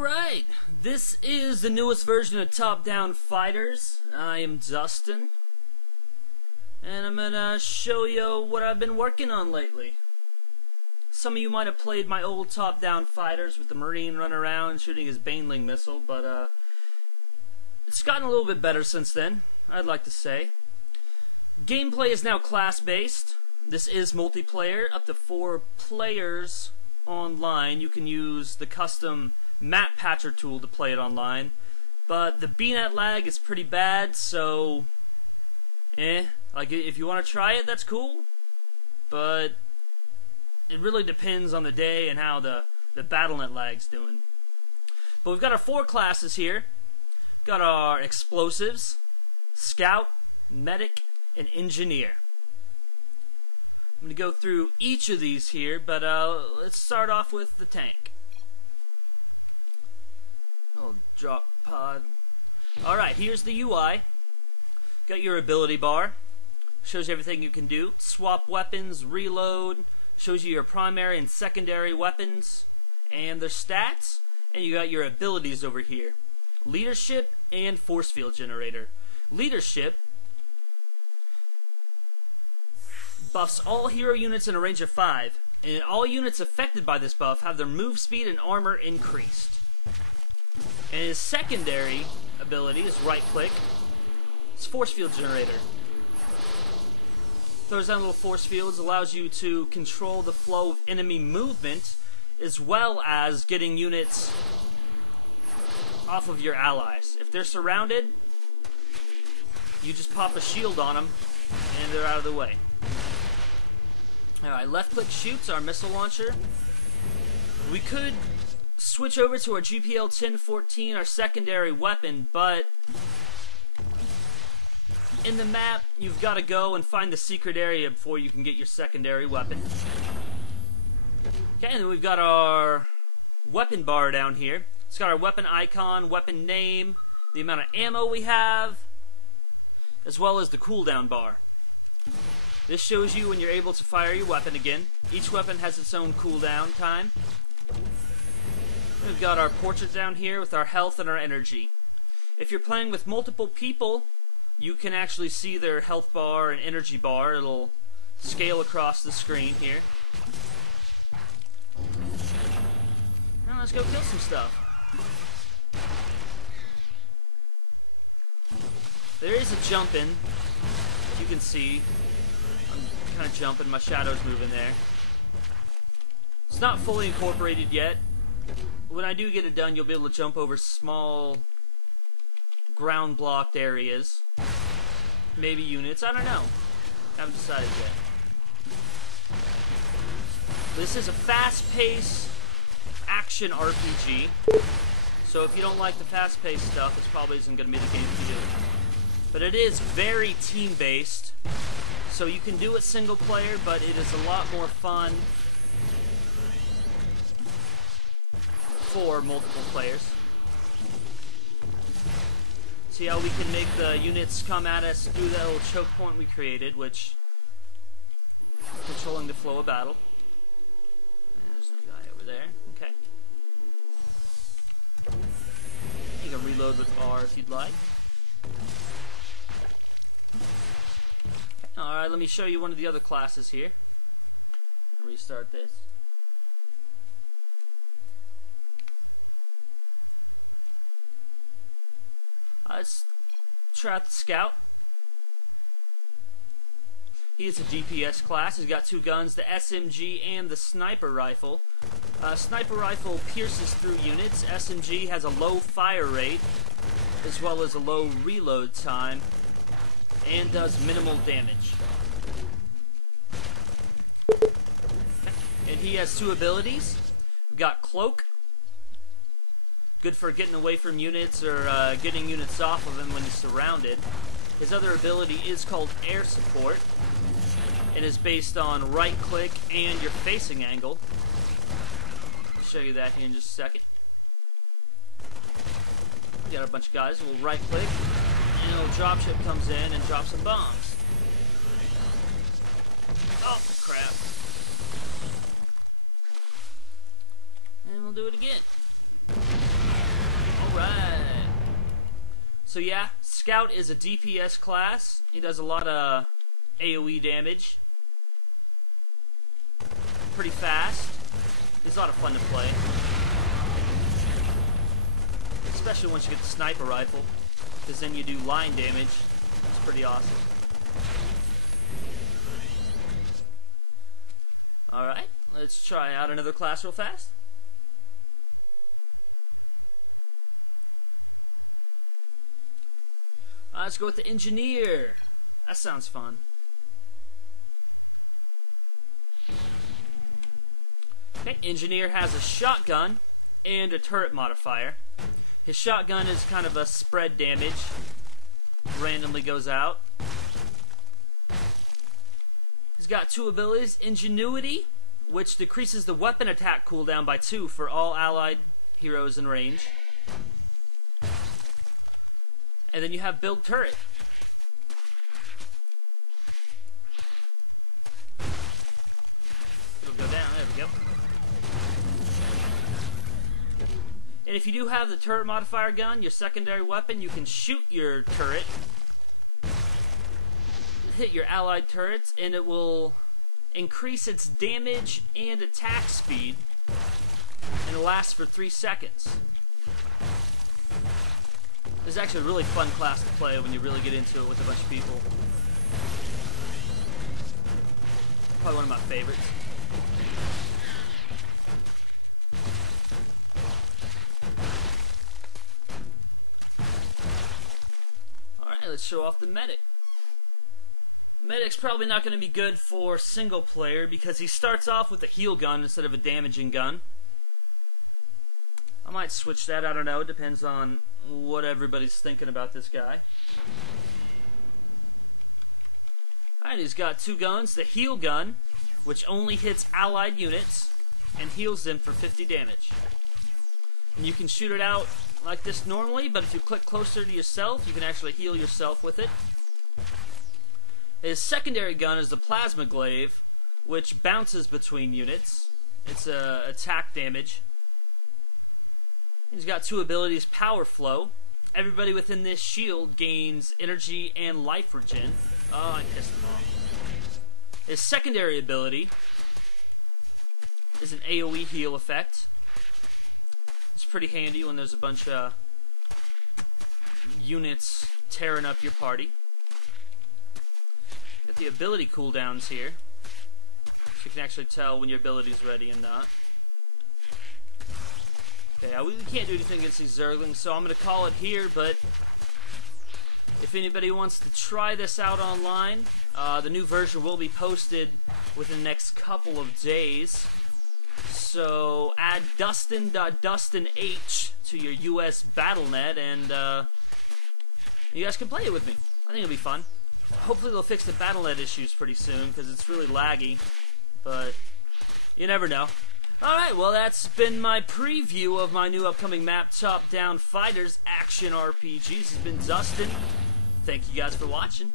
Alright, this is the newest version of Top Down Fighters. I am Dustin, and I'm gonna show you what I've been working on lately. Some of you might have played my old Top Down Fighters with the Marine running around shooting his Baneling missile, but it's gotten a little bit better since then, I'd like to say. Gameplay is now class-based. This is multiplayer, up to 4 players online. You can use the custom map patcher tool to play it online, but the BNet lag is pretty bad, so like, if you want to try it, that's cool, but it really depends on the day and how the BattleNet lag's doing. But we've got our 4 classes here. Got our explosives, scout, medic, and engineer. I'm going to go through each of these here, but let's start off with the tank. Little drop pod. Alright, here's the UI. Got your ability bar. Shows you everything you can do. Swap weapons, reload. Shows you your primary and secondary weapons and their stats. And you got your abilities over here. Leadership and force field generator. Leadership buffs all hero units in a range of 5, and all units affected by this buff have their move speed and armor increased. And his secondary ability is right click. It's force field generator. Throws down little force fields, allows you to control the flow of enemy movement, as well as getting units off of your allies. If they're surrounded, you just pop a shield on them, and they're out of the way. Alright, left click shoots, our missile launcher. We could switch over to our GPL 1014, our secondary weapon, but in the map, you've got to go and find the secret area before you can get your secondary weapon. Okay, and then we've got our weapon bar down here. It's got our weapon icon, weapon name, the amount of ammo we have, as well as the cooldown bar. This shows you when you're able to fire your weapon again. Each weapon has its own cooldown time. We've got our portrait down here with our health and our energy. If you're playing with multiple people, you can actually see their health bar and energy bar. It'll scale across the screen here. Now let's go kill some stuff. There is a jump in, you can see. I'm kind of jumping, my shadow's moving there. It's not fully incorporated yet. When I do get it done, you'll be able to jump over small ground blocked areas. Maybe units, I don't know. Haven't decided yet. This is a fast-paced action RPG. So if you don't like the fast-paced stuff, this probably isn't going to be the game for you. But it is very team-based. So you can do it single player, but it is a lot more fun for multiple players. See how we can make the units come at us through that little choke point we created, which controlling the flow of battle. There's no guy over there. Okay. You can reload with R if you'd like. Alright, let me show you one of the other classes here. Restart this. Let's try out the scout. He is a DPS class. He's got 2 guns, the SMG and the sniper rifle. Sniper rifle pierces through units. SMG has a low fire rate, as well as a low reload time, and does minimal damage. And he has 2 abilities. We've got Cloak, good for getting away from units or getting units off of him when he's surrounded. His other ability is called Air Support, and is based on right click and your facing angle. I'll show you that here in just a second. We got a bunch of guys. We'll right click, and a little dropship comes in and drops some bombs. Oh crap. And we'll do it again. So yeah, Scout is a DPS class. He does a lot of AoE damage. Pretty fast. He's a lot of fun to play. Especially once you get the sniper rifle, because then you do line damage. It's pretty awesome. Alright, let's try out another class real fast. Let's go with the Engineer. That sounds fun. Okay, Engineer has a shotgun and a turret modifier. His shotgun is kind of a spread damage. Randomly goes out. He's got two abilities. Ingenuity, which decreases the weapon attack cooldown by 2 for all allied heroes in range. And then you have Build Turret. It'll go down. There we go. And if you do have the turret modifier gun, your secondary weapon, you can shoot your turret, hit your allied turrets, and it will increase its damage and attack speed, and it lasts for 3 seconds. It's actually a really fun class to play when you really get into it with a bunch of people. Probably one of my favorites. Alright, let's show off the Medic. Medic's probably not going to be good for single player because he starts off with a heal gun instead of a damaging gun. I might switch that, I don't know, it depends on what everybody's thinking about this guy. Alright, he's got 2 guns. The heal gun, which only hits allied units and heals them for 50 damage. And you can shoot it out like this normally, but if you click closer to yourself, you can actually heal yourself with it. His secondary gun is the Plasma Glaive, which bounces between units. It's attack damage. He's got 2 abilities, Power Flow. Everybody within this shield gains energy and life regen. Oh, I pissed him off. His secondary ability is an AoE heal effect. It's pretty handy when there's a bunch of units tearing up your party. Got the ability cooldowns here, so you can actually tell when your ability's ready and not. Okay, we can't do anything against these Zerglings, so I'm going to call it here, but if anybody wants to try this out online, the new version will be posted within the next couple of days. So add Dustin.DustinH to your US BattleNet, and you guys can play it with me. I think it'll be fun. Hopefully they'll fix the BattleNet issues pretty soon, because it's really laggy, but you never know. Alright, well that's been my preview of my new upcoming map, Top Down Fighters Action RPG. This has been Dustin. Thank you guys for watching.